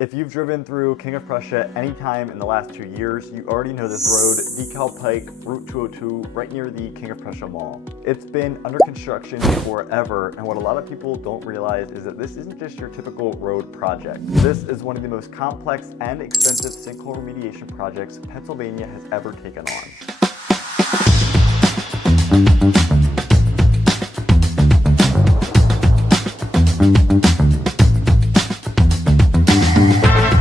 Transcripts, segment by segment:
If you've driven through King of Prussia anytime in the last 2 years, you already know this road, DeKalb Pike, Route 202, right near the King of Prussia Mall. It's been under construction forever, and what a lot of people don't realize is that this isn't just your typical road project. This is one of the most complex and expensive sinkhole remediation projects Pennsylvania has ever taken on.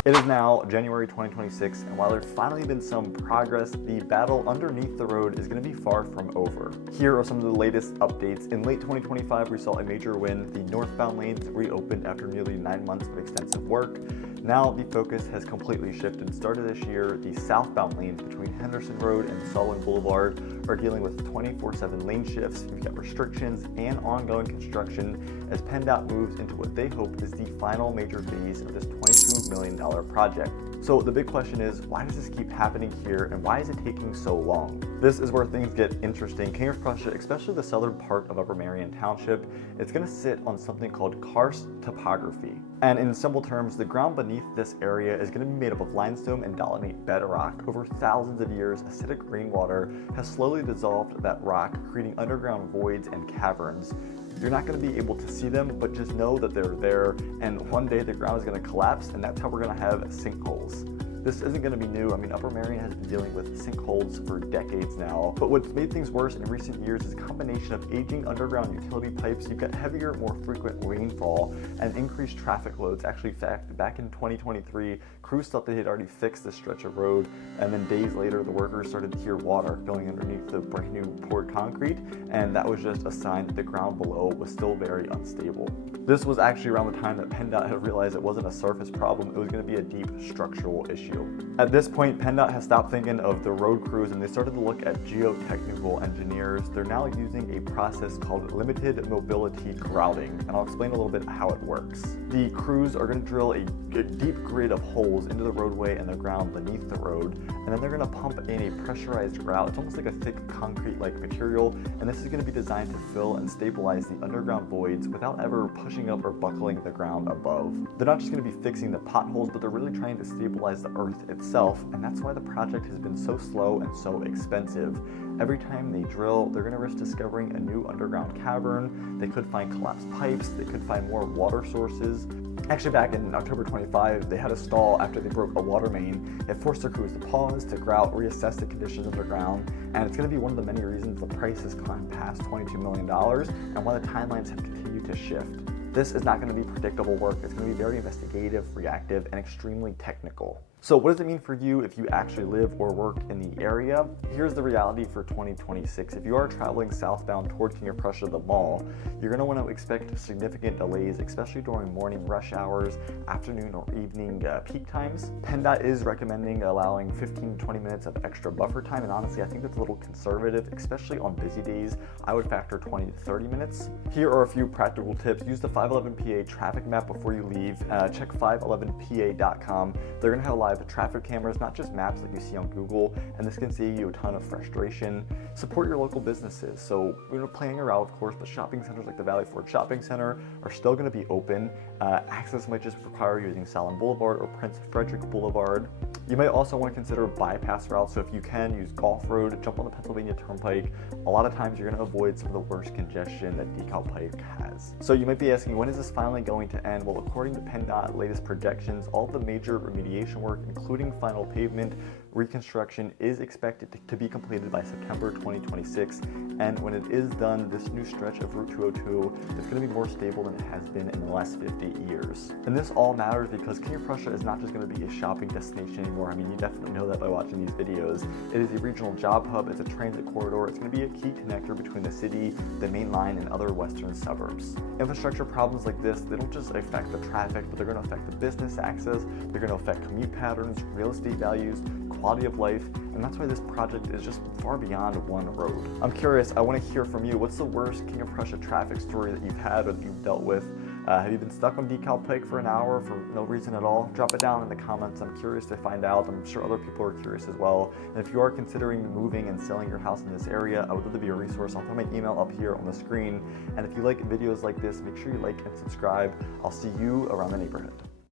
It is now January 2026, and while there's finally been some progress, the battle underneath the road is going to be far from over. Here are some of the latest updates. In late 2025, we saw a major win. The northbound lanes reopened after nearly 9 months of extensive work. Now the focus has completely shifted. Started this year, the southbound lanes between Henderson Road and Sullivan Boulevard are dealing with 24/7 lane shifts. You've got restrictions and ongoing construction as PennDOT moves into what they hope is the final major phase of this $22 million project. So the big question is, why does this keep happening here and why is it taking so long? This is where things get interesting. King of Prussia, especially the southern part of Upper Merion Township, it's going to sit on something called karst topography. And in simple terms, the ground beneath this area is going to be made up of limestone and dolomite bedrock. Over thousands of years, acidic rainwater has slowly dissolved that rock, creating underground voids and caverns. You're not going to be able to see them, but just know that they're there, and one day the ground is going to collapse, and that's how we're going to have sinkholes. This isn't going to be new. I mean, Upper Merion has been dealing with sinkholes for decades now. But what's made things worse in recent years is a combination of aging underground utility pipes. You've got heavier, more frequent rainfall and increased traffic loads. Actually, in fact, back in 2023, crews thought they had already fixed this stretch of road, and then days later, the workers started to hear water going underneath the brand new poured concrete, and that was just a sign that the ground below was still very unstable. This was actually around the time that PennDOT had realized it wasn't a surface problem, it was going to be a deep structural issue. At this point, PennDOT has stopped thinking of the road crews and they started to look at geotechnical engineers. They're now using a process called limited mobility grouting, and I'll explain a little bit how it works. The crews are going to drill a deep grid of holes into the roadway and the ground beneath the road, and then they're going to pump in a pressurized grout. It's almost like a thick concrete-like material, and this is going to be designed to fill and stabilize the underground voids without ever pushing up or buckling the ground above. They're not just going to be fixing the potholes, but they're really trying to stabilize the earth itself, and that's why the project has been so slow and so expensive. Every time they drill, they're going to risk discovering a new underground cavern. They could find collapsed pipes, they could find more water sources. Actually, back in October 25, they had a stall after they broke a water main. It forced their crews to pause, to grout, reassess the conditions underground, and it's going to be one of the many reasons the price has climbed past $22 million and why the timelines have continued to shift. This is not going to be predictable work. It's going to be very investigative, reactive, and extremely technical. So what does it mean for you if you actually live or work in the area? Here's the reality for 2026. If you are traveling southbound toward King of Prussia, the mall, you're going to want to expect significant delays, especially during morning rush hours, afternoon or evening peak times. PennDOT is recommending allowing 15 to 20 minutes of extra buffer time, and honestly, I think that's a little conservative, especially on busy days. I would factor 20 to 30 minutes. Here are a few practical tips. Use the 511PA traffic map before you leave. Check 511pa.com. They're going to have live traffic cameras, not just maps like you see on Google, and this can save you a ton of frustration. Support your local businesses. So we're planning your route, of course, but shopping centers like the Valley Forge Shopping Center are still going to be open. Access might just require using Salem Boulevard or Prince Frederick Boulevard. You might also want to consider bypass routes, so if you can, use Golf Road, jump on the Pennsylvania Turnpike. A lot of times you're going to avoid some of the worst congestion that DeKalb Pike has. So you might be asking, when is this finally going to end? Well, according to PennDOT latest projections, all the major remediation work, including final pavement reconstruction, is expected to be completed by September 2026. And when it is done, this new stretch of Route 202 is going to be more stable than it has been in the last 50 years. And this all matters because King of Prussia is not just going to be a shopping destination anymore. I mean, you definitely know that by watching these videos. It is a regional job hub, it's a transit corridor, it's going to be a key connector between the city, the main line, and other western suburbs. Infrastructure problems like this, they don't just affect the traffic, but they're going to affect the business access, they're going to affect commute patterns, real estate values, quality of life, and that's why this project is just far beyond one road. I'm curious, I want to hear from you. What's the worst King of Prussia traffic story that you've had or that you've dealt with? Have you been stuck on DeKalb Pike for an hour for no reason at all? Drop it down in the comments. I'm curious to find out. I'm sure other people are curious as well. And if you are considering moving and selling your house in this area, I would love to be a resource. I'll put my email up here on the screen. And if you like videos like this, make sure you like and subscribe. I'll see you around the neighborhood.